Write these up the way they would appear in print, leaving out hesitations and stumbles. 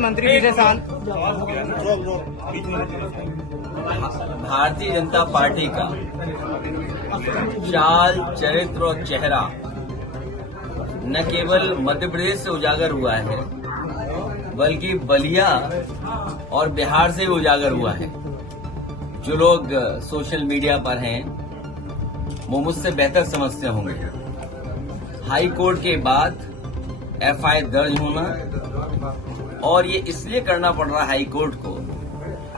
मंत्री पिछले साल भारतीय जनता पार्टी का चाल, चरित्र और चेहरा न केवल मध्य प्रदेश से उजागर हुआ है बल्कि बलिया और बिहार से भी उजागर हुआ है। जो लोग सोशल मीडिया पर हैं वो मुझसे बेहतर समझते होंगे। हाई कोर्ट के बाद एफआईआर दर्ज होना, और ये इसलिए करना पड़ रहा है हाई कोर्ट को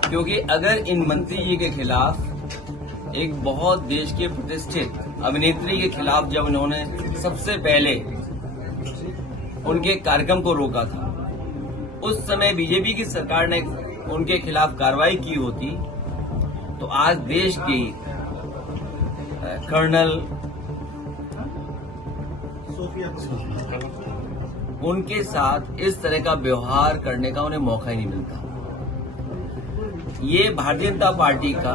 क्योंकि अगर इन मंत्री जी के खिलाफ एक बहुत देश के प्रतिष्ठित अभिनेत्री के खिलाफ जब उन्होंने सबसे पहले उनके कार्यक्रम को रोका था, उस समय बीजेपी की सरकार ने उनके खिलाफ कार्रवाई की होती तो आज देश की कर्नल उनके साथ इस तरह का व्यवहार करने का उन्हें मौका ही नहीं मिलता। ये भारतीय जनता पार्टी का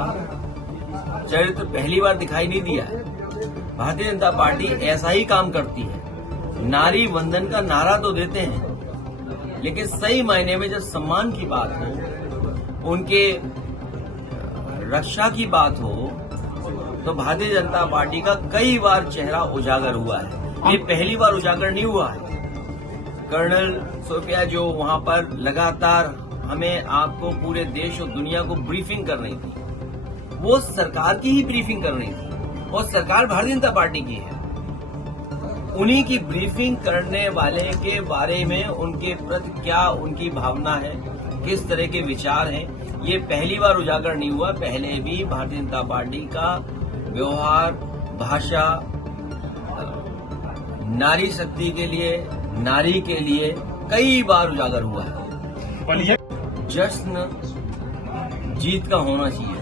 चरित्र पहली बार दिखाई नहीं दिया है। भारतीय जनता पार्टी ऐसा ही काम करती है। नारी वंदन का नारा तो देते हैं, लेकिन सही मायने में जब सम्मान की बात हो, उनके रक्षा की बात हो, तो भारतीय जनता पार्टी का कई बार चेहरा उजागर हुआ है। ये पहली बार उजागर नहीं हुआ है। कर्नल सोफिया जो वहां पर लगातार हमें आपको पूरे देश और दुनिया को ब्रीफिंग कर रही थी, वो सरकार की ही ब्रीफिंग कर रही थी और सरकार भारतीय जनता पार्टी की है। उन्हीं की ब्रीफिंग करने वाले के बारे में उनके प्रति क्या उनकी भावना है, किस तरह के विचार हैं, ये पहली बार उजागर नहीं हुआ। पहले भी भारतीय जनता पार्टी का व्यवहार, भाषा, नारी शक्ति के लिए, नारी के लिए कई बार उजागर हुआ है। जश्न जीत का होना चाहिए,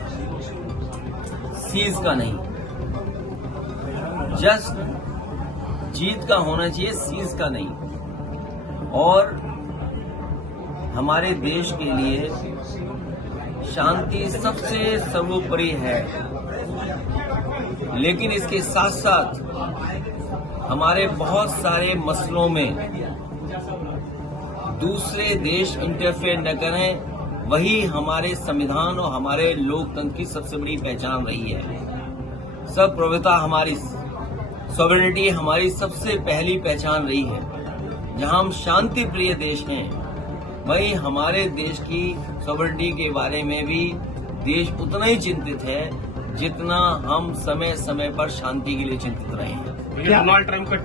सीज का नहीं। जश्न जीत का होना चाहिए, सीज का नहीं। और हमारे देश के लिए शांति सबसे सर्वोपरि है, लेकिन इसके साथ साथ हमारे बहुत सारे मसलों में दूसरे देश इंटरफेयर न करें, वही हमारे संविधान और हमारे लोकतंत्र की सबसे बड़ी पहचान रही है। सर्वप्रभुता हमारी, सॉवरेनिटी हमारी सबसे पहली पहचान रही है। जहां हम शांति प्रिय देश हैं, वही हमारे देश की सॉवरेनिटी के बारे में भी देश उतना ही चिंतित है जितना हम समय समय पर शांति के लिए चिंतित रहे हैं। डोनाल्ड ट्रंप का